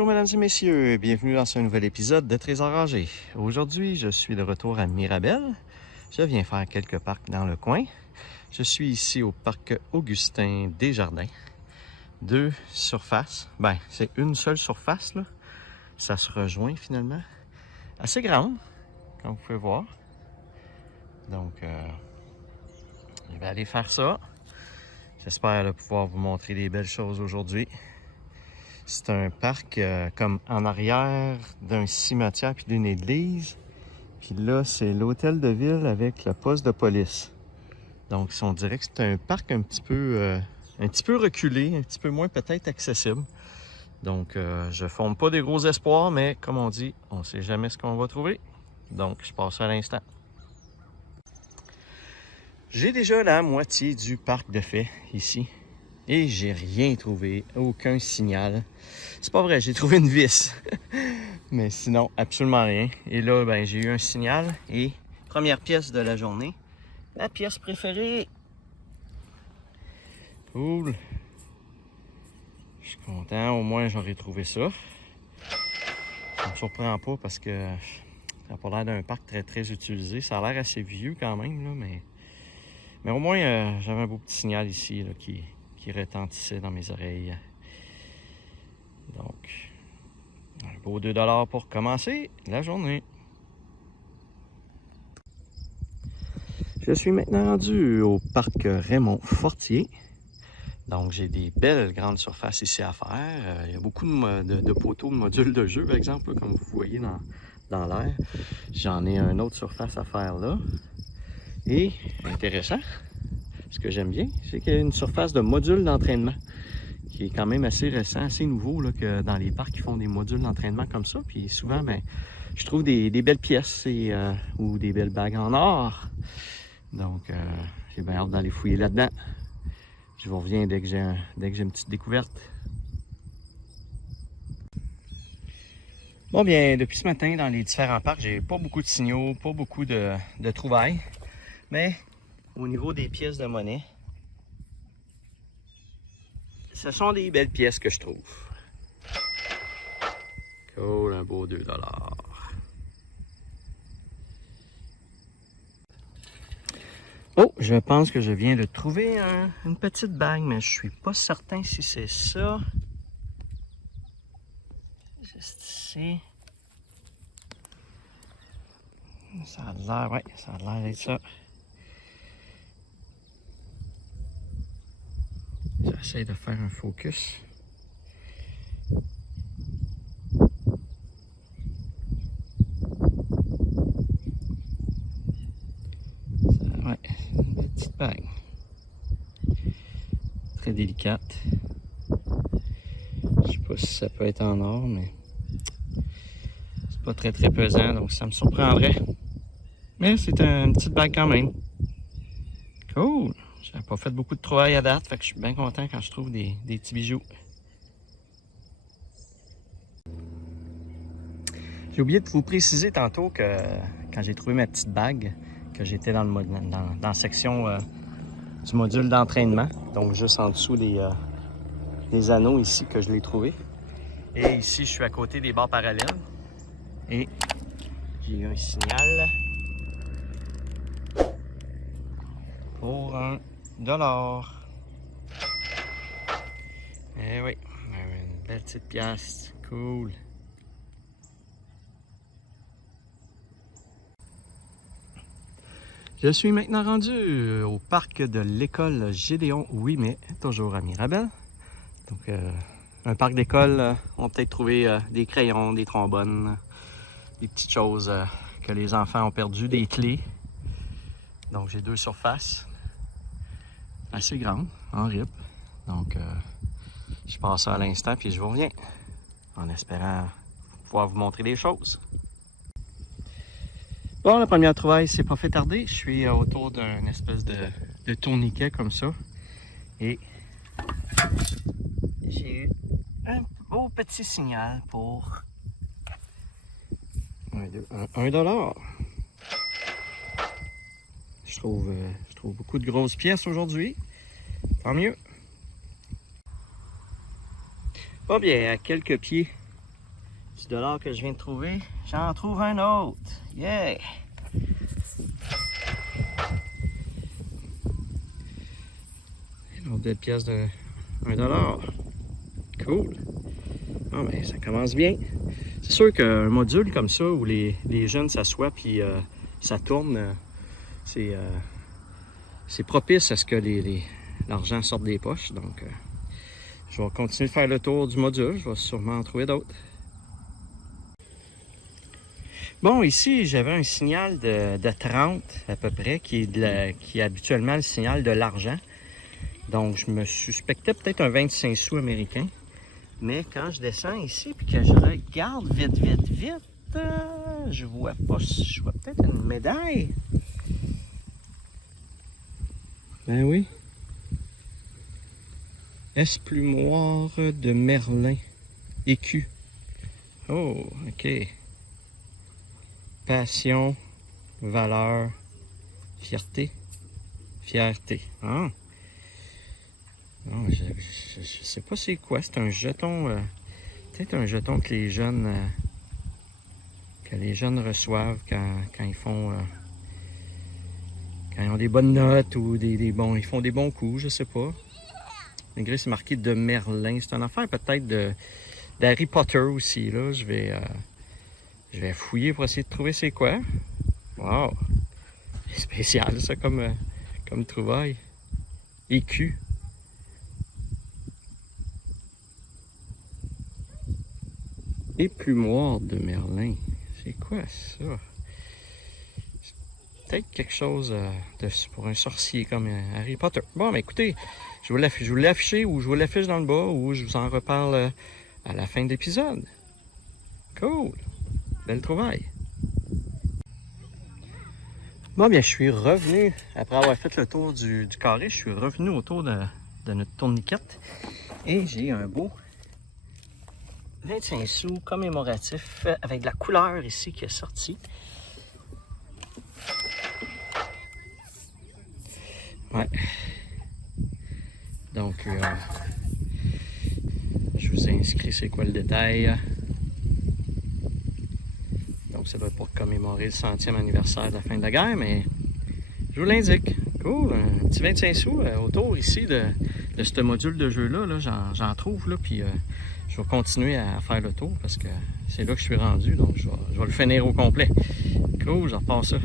Bonjour mesdames et messieurs, bienvenue dans ce nouvel épisode de Trésor Âgé. Aujourd'hui, je suis de retour à Mirabel. Je viens faire quelques parcs dans le coin. Je suis ici au parc Augustin Desjardins. Deux surfaces, c'est une seule surface là. Ça se rejoint finalement. Assez grande, comme vous pouvez voir. Donc, je vais aller faire ça. J'espère pouvoir vous montrer des belles choses aujourd'hui. C'est un parc comme en arrière d'un cimetière puis d'une église. Puis là, c'est l'hôtel de ville avec le poste de police. Donc, on dirait que c'est un parc un petit peu reculé, un petit peu moins peut-être accessible. Donc, je ne forme pas des gros espoirs, mais comme on dit, on ne sait jamais ce qu'on va trouver. Donc, je passe à l'instant. J'ai déjà la moitié du parc de fait ici. Et j'ai rien trouvé, aucun signal. C'est pas vrai, j'ai trouvé une vis. Mais sinon, absolument rien. Et là, j'ai eu un signal. Et première pièce de la journée, la pièce préférée. Cool. Je suis content, au moins j'aurais trouvé ça. Ça me surprend pas parce que ça n'a pas l'air d'un parc très très utilisé. Ça a l'air assez vieux quand même, là, mais au moins j'avais un beau petit signal ici là, qui retentissait dans mes oreilles. Donc, un beau 2 $ pour commencer la journée. Je suis maintenant rendu au parc Raymond Fortier. Donc, j'ai des belles grandes surfaces ici à faire. Il y a beaucoup de poteaux, de modules de jeu, par exemple, comme vous voyez dans l'air. J'en ai une autre surface à faire là. Et, intéressant, ce que j'aime bien, c'est qu'il y a une surface de modules d'entraînement qui est quand même assez récent, assez nouveau, là, que dans les parcs qui font des modules d'entraînement comme ça. Puis souvent, je trouve des belles pièces ou des belles bagues en or. Donc, j'ai bien hâte d'aller fouiller là-dedans. Je vous reviens dès que j'ai une petite découverte. Bon, bien, depuis ce matin, dans les différents parcs, j'ai pas beaucoup de signaux, pas beaucoup de trouvailles. Mais au niveau des pièces de monnaie, ce sont des belles pièces que je trouve. Cool, un beau 2 $. Oh, je pense que je viens de trouver une petite bague, mais je suis pas certain si c'est ça. Juste ici. Ça a l'air, ouais, ça a l'air d'être ça. J'essaie de faire un focus. Ouais, une petite bague. Très délicate. Je sais pas si ça peut être en or, mais c'est pas très très pesant, donc ça me surprendrait. Mais c'est une petite bague quand même. Cool! J'ai pas fait beaucoup de travail à date, fait que je suis bien content quand je trouve des petits bijoux. J'ai oublié de vous préciser tantôt que quand j'ai trouvé ma petite bague, que j'étais dans la section du module d'entraînement, donc juste en dessous des anneaux ici que je l'ai trouvé. Et ici, je suis à côté des barres parallèles. Et j'ai eu un signal pour $1. Eh oui, une belle petite pièce, cool. Je suis maintenant rendu au parc de l'école Gédéon Ouimet, toujours à Mirabel. Donc, un parc d'école, on peut peut-être trouver des crayons, des trombones, des petites choses que les enfants ont perdu, des clés. Donc, j'ai deux surfaces assez grandes, en rip. Donc, je passe ça à l'instant, puis je vous reviens en espérant pouvoir vous montrer des choses. Bon, la première trouvaille s'est pas fait tarder. Je suis autour d'un espèce de tourniquet comme ça. Et j'ai eu un beau petit signal pour $1. Je trouve beaucoup de grosses pièces aujourd'hui. Tant mieux. Bon, bien, à quelques pieds $10 que je viens de trouver, j'en trouve un autre. Yeah! Une autre belle pièce de $1. Cool! Ah, ben, ça commence bien. C'est sûr qu'un module comme ça, où les jeunes s'assoient puis ça tourne, c'est propice à ce que l'argent sorte des poches. Donc, je vais continuer de faire le tour du module. Je vais sûrement en trouver d'autres. Bon, ici, j'avais un signal de 30 à peu près, qui est habituellement le signal de l'argent. Donc, je me suspectais peut-être un 25 sous américain. Mais quand je descends ici puis que je regarde vite, je vois pas, je vois peut-être une médaille. Ben oui. Esplumoire de Merlin. Écu. Oh, ok. Passion, valeur, fierté. Fierté. Ah. Non, je sais pas c'est quoi. C'est un jeton. Peut-être un jeton que les jeunes reçoivent quand ils font. Quand ils ont des bonnes notes ou ils font des bons coups, je sais pas. Malgré c'est marqué de Merlin. C'est une affaire peut-être d'Harry Potter aussi. Là. Je vais fouiller pour essayer de trouver c'est quoi. Wow! C'est spécial ça comme trouvaille. Écu. Éplumoire de Merlin. C'est quoi ça? Peut-être quelque chose pour un sorcier comme Harry Potter. Bon, mais écoutez, je vous l'affiche ou je vous l'affiche dans le bas ou je vous en reparle à la fin de l'épisode. Cool! Belle trouvaille! Bon, bien, je suis revenu, après avoir fait le tour du carré, je suis revenu autour de notre tourniquette et j'ai un beau 25 sous commémoratif avec de la couleur ici qui est sortie. Ouais. Donc, je vous ai inscrit c'est quoi le détail. Donc, ça doit être pour commémorer le 100e anniversaire de la fin de la guerre, mais je vous l'indique. Cool, un petit 25 sous autour ici de ce module de jeu-là. Là, j'en trouve, là, puis je vais continuer à faire le tour parce que c'est là que je suis rendu, donc je vais le finir au complet. Cool, je repars ça.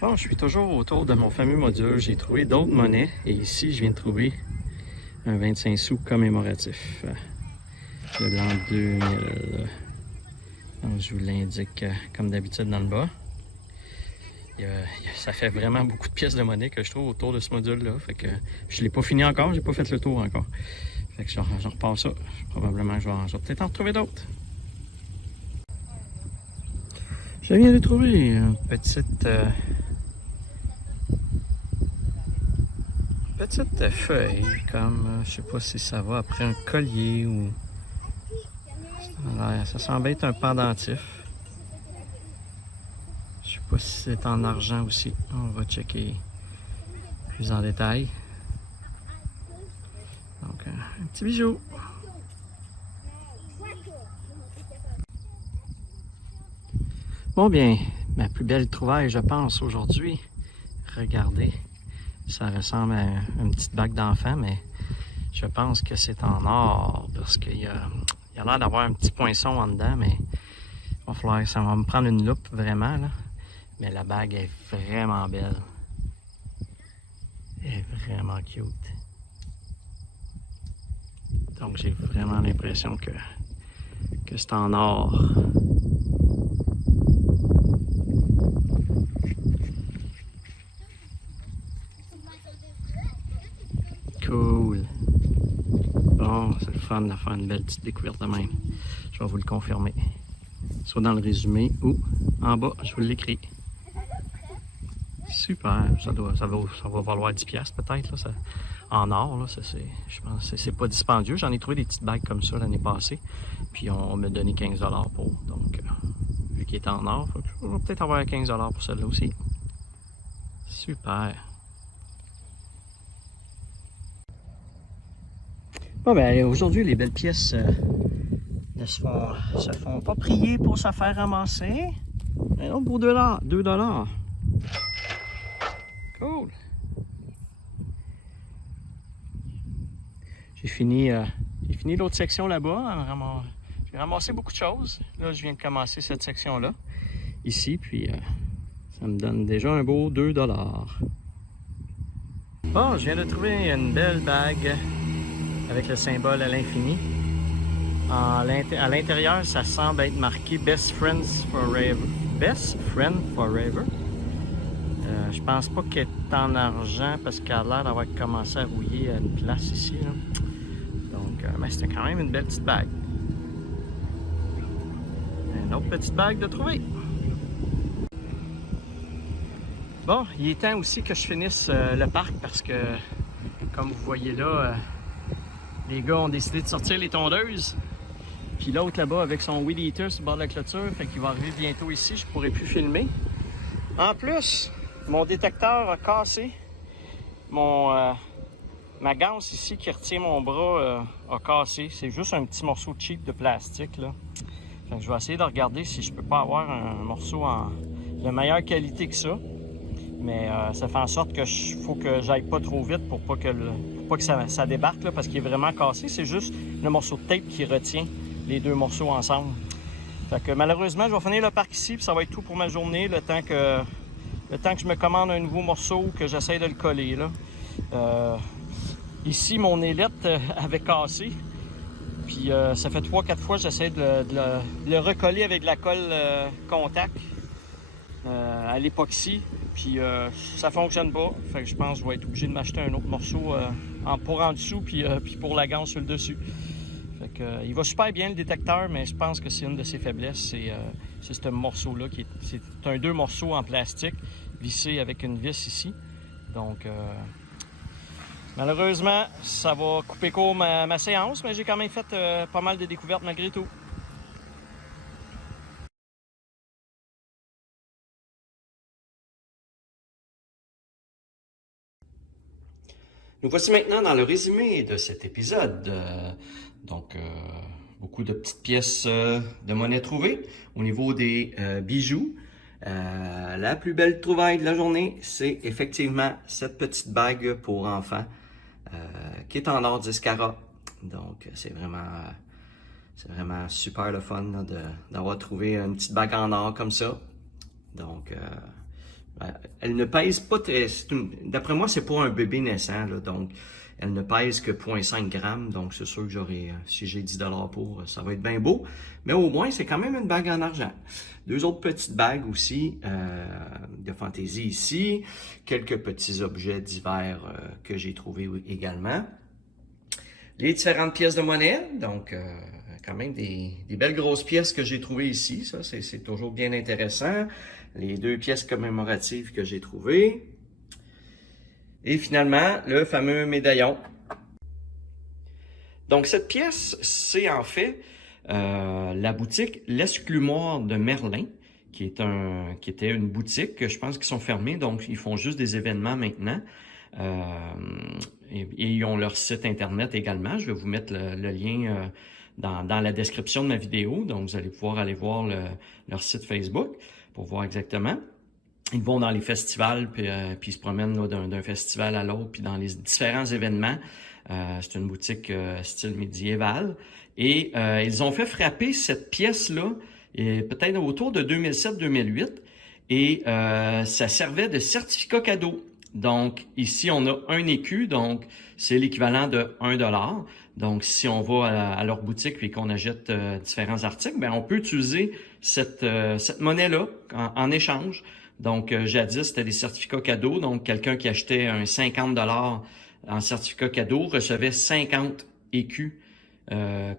Bon, je suis toujours autour de mon fameux module. J'ai trouvé d'autres monnaies et ici, je viens de trouver un 25 sous commémoratif de l'an 2000. Donc, je vous l'indique comme d'habitude dans le bas. Ça fait vraiment beaucoup de pièces de monnaie que je trouve autour de ce module-là. Fait que je ne l'ai pas fini encore, j'ai pas fait le tour encore. Fait que j'en repars ça. Probablement, je vais peut-être en retrouver d'autres. Je viens de trouver une petite feuille, comme je sais pas si ça va après un collier ou. Ça semble être un pendentif. Je sais pas si c'est en argent aussi. On va checker plus en détail. Donc, un petit bijou. Bon bien, ma plus belle trouvaille, je pense, aujourd'hui. Regardez, ça ressemble à une petite bague d'enfant, mais je pense que c'est en or parce qu'il y a l'air d'avoir un petit poinçon en dedans, mais ça va me prendre une loupe vraiment, là. Mais la bague est vraiment belle. Elle est vraiment cute. Donc j'ai vraiment l'impression que c'est en or. Cool. Bon, c'est le fun de faire une belle petite découverte de même. Je vais vous le confirmer. Soit dans le résumé ou en bas, je vous l'écris. Super, ça va valoir 10$ peut-être, là, en or, là, je pense que c'est pas dispendieux. J'en ai trouvé des petites bagues comme ça l'année passée, puis on m'a donné 15$ pour, donc vu qu'il est en or, je vais peut-être avoir 15$ pour celle-là aussi. Super. Bon, ben, aujourd'hui, les belles pièces ne se font pas prier pour se faire ramasser. Mais non, pour 2 $. 2 $. Cool. J'ai fini l'autre section là-bas. J'ai ramassé beaucoup de choses. Là, je viens de commencer cette section-là. Ici, puis ça me donne déjà un beau 2 $. Bon, je viens de trouver une belle bague avec le symbole à l'infini. À l'intérieur, ça semble être marqué Best Friends Forever. Best Friend Forever. Je pense pas qu'elle est en argent parce qu'elle a l'air d'avoir commencé à rouiller à une place ici. Là. Donc, mais c'était quand même une belle petite bague. Une autre petite bague de trouver. Bon, il est temps aussi que je finisse le parc parce que, comme vous voyez là, les gars ont décidé de sortir les tondeuses. Puis l'autre là-bas avec son weed eater sur le bord de la clôture, fait qu'il va arriver bientôt ici, je pourrai plus filmer. En plus, mon détecteur a cassé. Ma ganse ici qui retient mon bras a cassé. C'est juste un petit morceau cheap de plastique là. Fait que je vais essayer de regarder si je peux pas avoir un morceau de meilleure qualité que ça. Mais ça fait en sorte que faut que j'aille pas trop vite pour pas que ça débarque là, parce qu'il est vraiment cassé. C'est juste le morceau de tape qui retient les deux morceaux ensemble. Fait que malheureusement, je vais finir le parc ici, puis ça va être tout pour ma journée, le temps que je me commande un nouveau morceau, que j'essaie de le coller là. Ici, mon ailette avait cassé. Puis ça fait 3-4 fois que j'essaie de le recoller avec de la colle contact à l'époxy. Puis ça fonctionne pas. Fait que je pense que je vais être obligé de m'acheter un autre morceau pour en dessous, puis pour la ganse sur le dessus. Fait que, il va super bien le détecteur, mais je pense que c'est une de ses faiblesses. C'est ce morceau-là. C'est un 2 morceaux en plastique vissé avec une vis ici. Donc malheureusement, ça va couper court ma séance, mais j'ai quand même fait pas mal de découvertes malgré tout. Nous voici maintenant dans le résumé de cet épisode. Beaucoup de petites pièces de monnaie trouvées au niveau des bijoux. La plus belle trouvaille de la journée, c'est effectivement cette petite bague pour enfants qui est en or 10 carats. Donc, c'est vraiment super le fun d'avoir trouvé une petite bague en or comme ça. Donc, elle ne pèse pas très... D'après moi, c'est pas un bébé naissant, là, donc elle ne pèse que 0,5 grammes. Donc, c'est sûr que si j'ai 10 $ pour, ça va être bien beau. Mais au moins, c'est quand même une bague en argent. 2 autres petites bagues aussi de fantaisie ici. Quelques petits objets divers que j'ai trouvés également. Les différentes pièces de monnaie. Donc, quand même des belles grosses pièces que j'ai trouvées ici. Ça, c'est toujours bien intéressant. Les 2 pièces commémoratives que j'ai trouvées. Et finalement, le fameux médaillon. Donc, cette pièce, c'est en fait la boutique L'Esclumoire de Merlin, qui était une boutique que je pense qu'ils sont fermés, donc ils font juste des événements maintenant. Et ils ont leur site internet également. Je vais vous mettre le lien dans la description de ma vidéo, donc vous allez pouvoir aller voir leur site Facebook pour voir exactement. Ils vont dans les festivals, puis ils se promènent d'un festival à l'autre, puis dans les différents événements. C'est une boutique style médiéval. Et ils ont fait frapper cette pièce-là, peut-être autour de 2007-2008, et ça servait de certificat cadeau. Donc, ici, on a 1 écu, donc c'est l'équivalent de 1 $. Donc, si on va à leur boutique et qu'on achète différents articles, ben on peut utiliser cette monnaie-là en échange. Donc, jadis, c'était des certificats cadeaux. Donc, quelqu'un qui achetait un 50 $ en certificat cadeau recevait 50 écus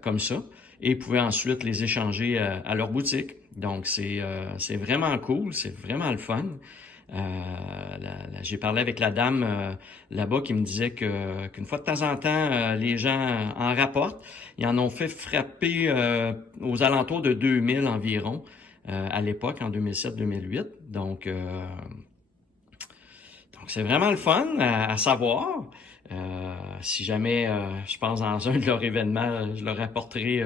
comme ça et pouvait ensuite les échanger à leur boutique. Donc, c'est vraiment cool, c'est vraiment le fun. J'ai parlé avec la dame là-bas qui me disait qu'une fois de temps en temps, les gens en rapportent. Ils en ont fait frapper aux alentours de 2000 environ à l'époque, en 2007-2008. Donc c'est vraiment le fun à savoir. Si jamais, je pense dans un de leurs événements, je leur apporterai,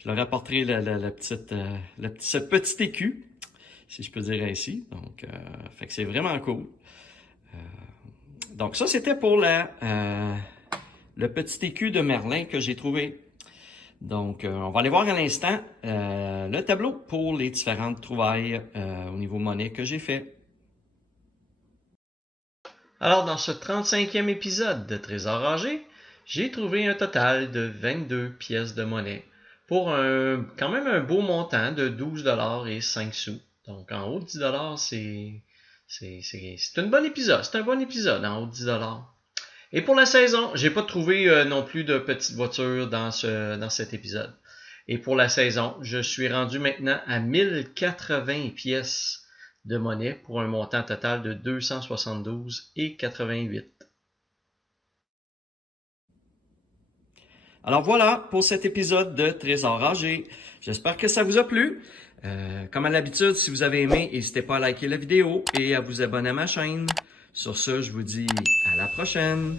ce petit écu, si je peux dire ainsi. Donc, fait que c'est vraiment cool. Donc ça, c'était pour le petit écu de Merlin que j'ai trouvé. Donc, on va aller voir à l'instant le tableau pour les différentes trouvailles au niveau monnaie que j'ai fait. Alors, dans ce 35e épisode de Trésor rangé, j'ai trouvé un total de 22 pièces de monnaie pour quand même un beau montant de 12$ et 5 sous. Donc, en haut de 10$, c'est un bon épisode. C'est un bon épisode en haut de 10$. Et pour la saison, j'ai pas trouvé non plus de petites voitures dans cet épisode. Et pour la saison, je suis rendu maintenant à 1080 pièces de monnaie pour un montant total de 272,88. Alors voilà pour cet épisode de Trésor rangé. J'espère que ça vous a plu. Comme à l'habitude, si vous avez aimé, n'hésitez pas à liker la vidéo et à vous abonner à ma chaîne. Sur ce, je vous dis à la prochaine.